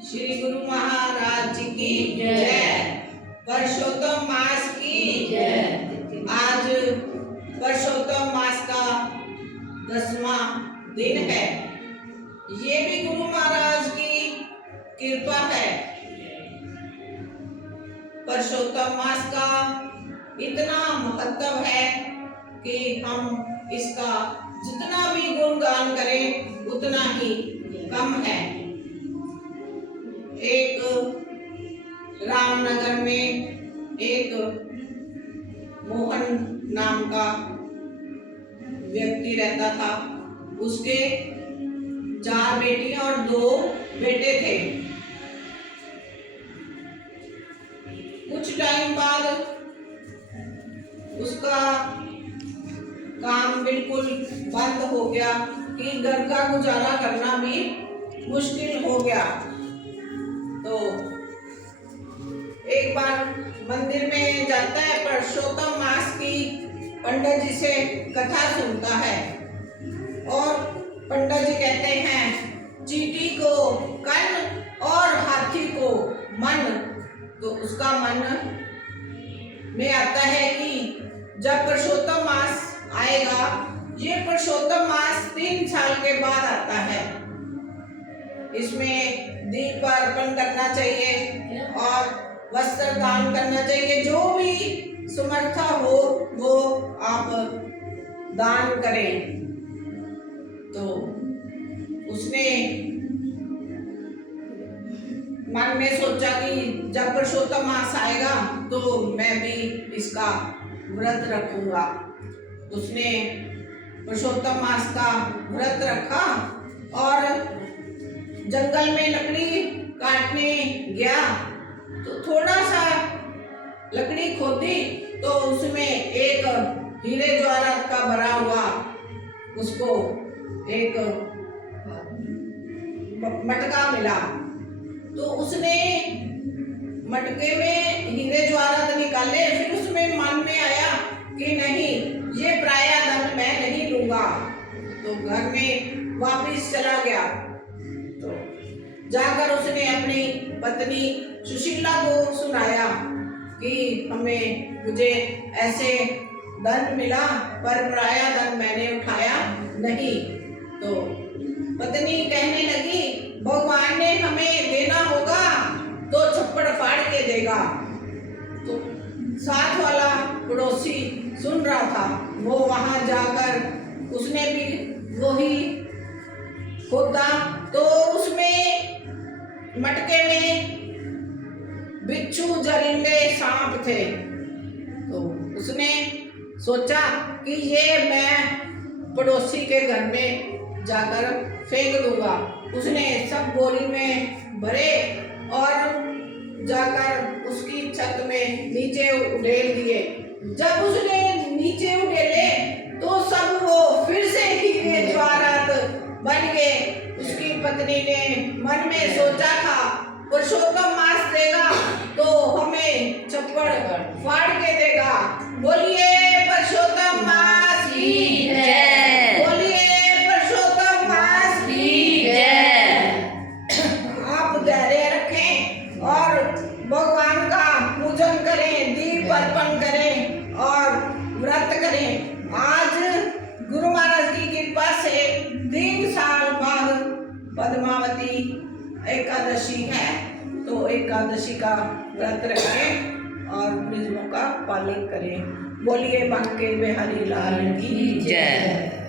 श्री गुरु महाराज की जय। पुरुषोत्तम मास की जय। आज पुरुषोत्तम मास का 10वां दिन है। ये भी गुरु महाराज की कृपा है। पुरुषोत्तम मास का इतना महत्व है कि हम इसका जितना भी गुणगान करें उतना ही कम है। एक रामनगर में एक मोहन नाम का व्यक्ति रहता था। उसके 4 बेटियां और 2 बेटे थे। कुछ टाइम बाद उसका काम बिल्कुल बंद हो गया कि घर का गुजारा करना भी मुश्किल हो गया। तो एक बार मंदिर में जाता है, पुरुषोत्तम मास की पंडित जी से कथा सुनता है और पंडित जी कहते हैं चींटी को कन्न और हाथी को मन। तो उसका मन में आता है कि जब पुरुषोत्तम मास आएगा, ये पुरुषोत्तम मास 3 साल के बाद आता है, इसमें दीप अर्पण करना चाहिए और वस्त्र दान करना चाहिए। जो भी समर्था हो वो आप दान करें। तो उसने मन में सोचा कि जब पुरुषोत्तम मास आएगा तो मैं भी इसका व्रत रखूंगा। उसने पुरुषोत्तम मास का व्रत रखा और जंगल में लकड़ी काटने गया। तो थोड़ा सा लकड़ी खोदी तो उसमें एक हीरे जवाहरात का भरा हुआ उसको एक मटका मिला। तो उसने मटके में हीरे जवाहरात निकाले। फिर उसमें मन में आया कि नहीं, ये पराया धन मैं नहीं लूंगा। तो घर में वापिस चला गया। तो जाकर उसने अपनी पत्नी सुशीला को सुनाया कि मुझे ऐसे धन मिला पर पराया धन मैंने उठाया नहीं। तो पत्नी कहने लगी भगवान ने हमें देना होगा तो छप्पड़ फाड़ के देगा। तो साथ वाला पड़ोसी सुन रहा था। वो वहां जाकर उसने भी वही खोदा। तो उसमें मटके में बिच्छू जहरीले सांप थे। तो उसने सोचा कि ये मैं पड़ोसी के घर में जाकर फेंक दूंगा। उसने सब बोरी में भरे और जाकर उसकी छत में नीचे उड़ेल दिए। जब उसने नीचे उड़ेले तो सब वो फिर से हीरे जवाहरात बन गए। उसकी पत्नी ने मन में सोचा था पुरुषोत्तम मास देगा तो हमें छप्पड़ फाड़ के देगा। बोलिए पुरुषोत्तम मास की जय। बोलिए पुरुषोत्तम मास की जय। आप धैर्य रखें और भगवान का पूजन करें, दीप अर्पण करें और व्रत करें। आज गुरु महाराज की कृपा से 3 साल बाद पद्मावती एकादशी है। तो एकादशी का व्रत रखें और नियमों का पालन करें। बोलिए बांके बिहारी लाल की जय।